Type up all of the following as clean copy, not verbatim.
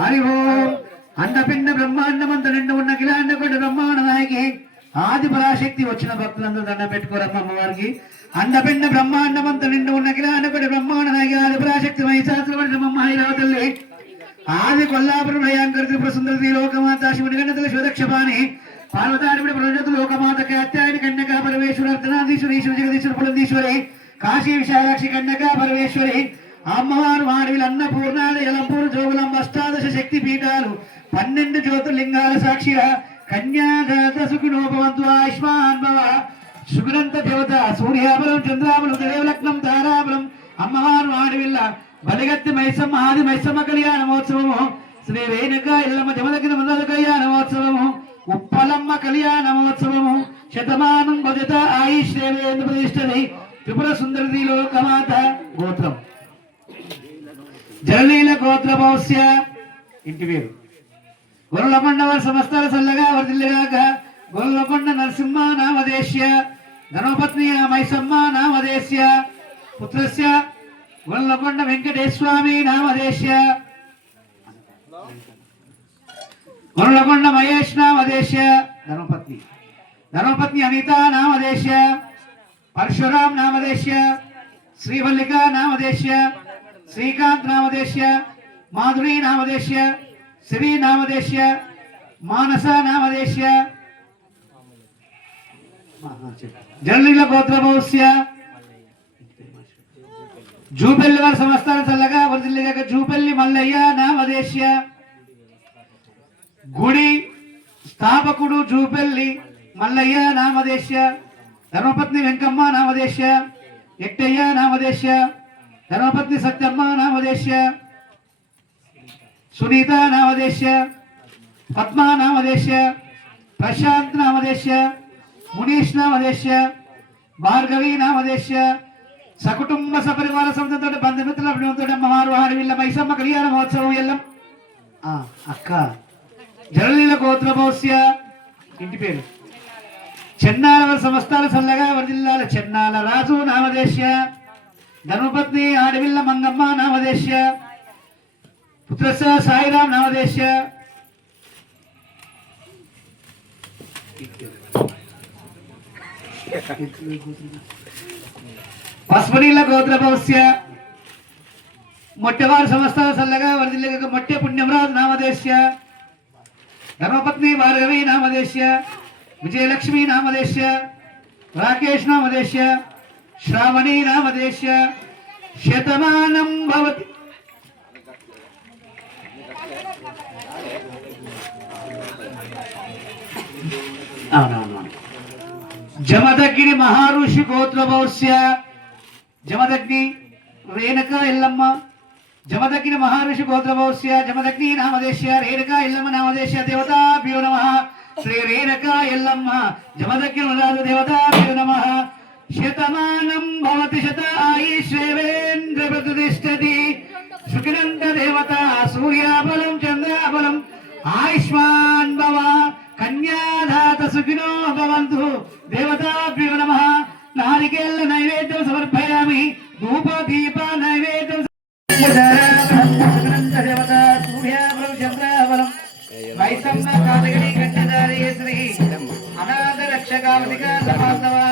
హరి ఓం అండపిండ బ్రహ్మాండమంత నిండు ఉన్న కిలాండకొండ బ్రహ్మాండ నాయకి ఆది పరాశక్తి వచ్చిన భక్తులందరూ దండం పెట్టుకోరమ్మ అమ్మవారికి. అండపిండ బ్రహ్మాండమంత నిండు ఉన్న కిలాండకొండ బ్రహ్మాండ నాయకి ఆది పరాశక్తి మహిళాతల్లి ఆది కొల్లాపురం భయాంకర త్రిపుర సుందరి లోకమాత శివుని గణతల శివదక్షపాణి పార్వతాడిపుడి ప్రజతు లోకమాత కత్యాయని కన్యక పరమేశ్వర అర్ధనాథీశ్వరి శివ జగదీశ్వర పులందీశ్వరి కాశీ విశాలాక్షి కన్యక పరమేశ్వరి అమ్మవారు వాడివి అన్నపూర్ణాలు ఎలంపూరు జోగులం అష్టాదశ శక్తి పీఠాలు 12 జ్యోతిర్లింగాల సాక్షిగా కన్యాదాత సుఖినోపవంతు ఆయుష్మాన్ భవ. శుక్రంత దేవత సూర్యాబలం చంద్రాబలం దేవలగ్నం తారాబలం అమ్మవారు వాడివిల్ల బలిగత్తి మైసమ్మ ఆది మైసమ్మ కళ్యాణ మహోత్సవము శ్రీ రేణుక ఇల్లమ్మ జమదగిన మందల కళ్యాణ మహోత్సవము ఉప్పలమ్మ కళ్యాణ మహోత్సవము శతమానం భజత ఆయుష్ేంద్ర ప్రతిష్టని త్రిపుర సుందరి లోకమాత గోత్రం జలలీల గోత్ర భౌస్య ఇంటి పేరు గొల్లకొండ వారి సమస్తాల చల్లగా వర్దిల్లుగాక. గొల్లకొండ నరసింహ నామదేశ్య ధర్మపత్ని మైసమ్మ నామదేశ్య పుత్రస్య గొల్లకొండ వెంకటేశ్వామి నామదేశ్య గొల్లకొండ మహేష్ నామదేశ్య ధర్మపత్ని ధర్మపత్ని అనిత నామదేశ్య పరశురాం నామదేశ్య శ్రీవల్లిక నామదేశ్య శ్రీకాంత్ నామదేశ్య మాధురి నామదేశ్య శ్రీ నామదేశ్య మానస నామదేశ్య జల్లీల గోత్రభౌస్య జూపల్లి వారి సంస్థాన చల్లగా వర్దిల్లిగాక. జూపల్లి మల్లయ్య నామదేశ్య గుడి స్థాపకుడు జూపల్లి మల్లయ్య నామదేశ్య ధర్మపత్ని వెంకమ్మ నామదేశ్య ఎట్టయ్య నామదేశ్య ధర్మపత్ని సత్యమ్మ నామదేశ్య సునీత నామదేశ్య పద్మా నామదేశ్య ప్రశాంత్ నామదేశ్య మునీష్ నామదేశ్య భార్గవి నామదేశ్య సకుటుంబ సపరివార సంస్థతో బంధుమిత్రుల అభినంతో అమ్మవారు ఆడవిల్ల మైసమ్మ కళ్యాణ మహోత్సవం ఎల్లం అక్క జలలీల గోత్రభౌస్య ఇంటి పేరు చెన్నాల వారి సంస్థాల చల్లగా వర్దిల్లాల చెన్నాల రాజు నామదేశ్య ధర్మపత్ని ఆడవిల్ల మంగమ్మ నామదేశ్య పుత్రస్య సాయిరాం నామదేశ్య పస్మనీల గోత్రభౌస్య మొట్టెవారి సంస్థాన చల్లగా వర్దిల్లిగాక. మొట్టె పుణ్యమరాజు నామదేశ్య ధర్మపత్ని భార్గవి నామదేశ్య విజయలక్ష్మి నామదేశ్య రాకేష్ నామదేశ్య శ్రావణి నామదేశ్య శతమానం భవతి. జమదగ్ని మహారుషి గోత్రభౌస్య జమదగ్ని రేణుక ఎల్లమ్మ जमदग्नि महाऋषि गोत्रवस्य जमदग्नि नामदेश्य रेणुका यल्लम्म नामदेश्य देवताभ्यो नमः श्री रेणुका यल्लम्म जमदग्नि मुराद देवताभ्यो नमः शतमानं भवति शतायुष्येवेन्द्र प्रतिष्ठति सुखिनन्द देवता सूर्याबलं चन्द्राबलं आयुष्मान् भव कन्यादात सुखिनो भवन्तु देवताभ्यो नमः नारिकेल नैवेद्यं समर्पयामि धूप दीप नैवेद्यं देवता सूर्याबलं चन्द्राबलं वैसम्य कादगिरी कण्ठधारी श्री अनाथ रक्षकावतिका समाधवा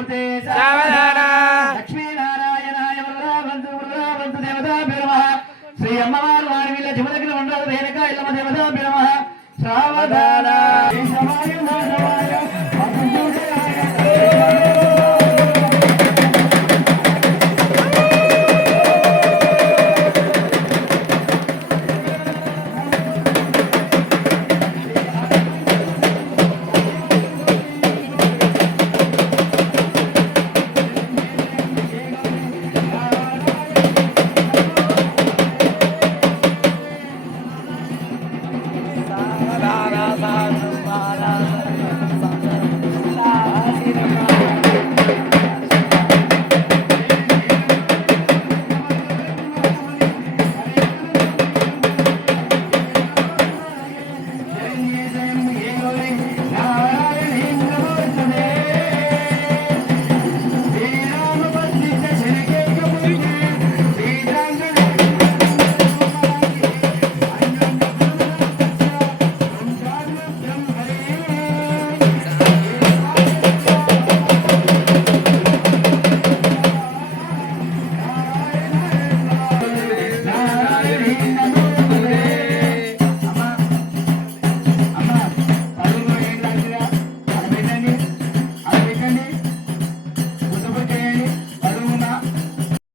మూర్తే సావధాన లక్ష్మీనారాయణాయ వరదావంతు దేవతాభ్యో నమః శ్రీ అమ్మవారు వారి వీళ్ళ చివరికి ఉండదు రేణుకా ఇల్లమ్మ దేవతాభ్యో నమః సావధాన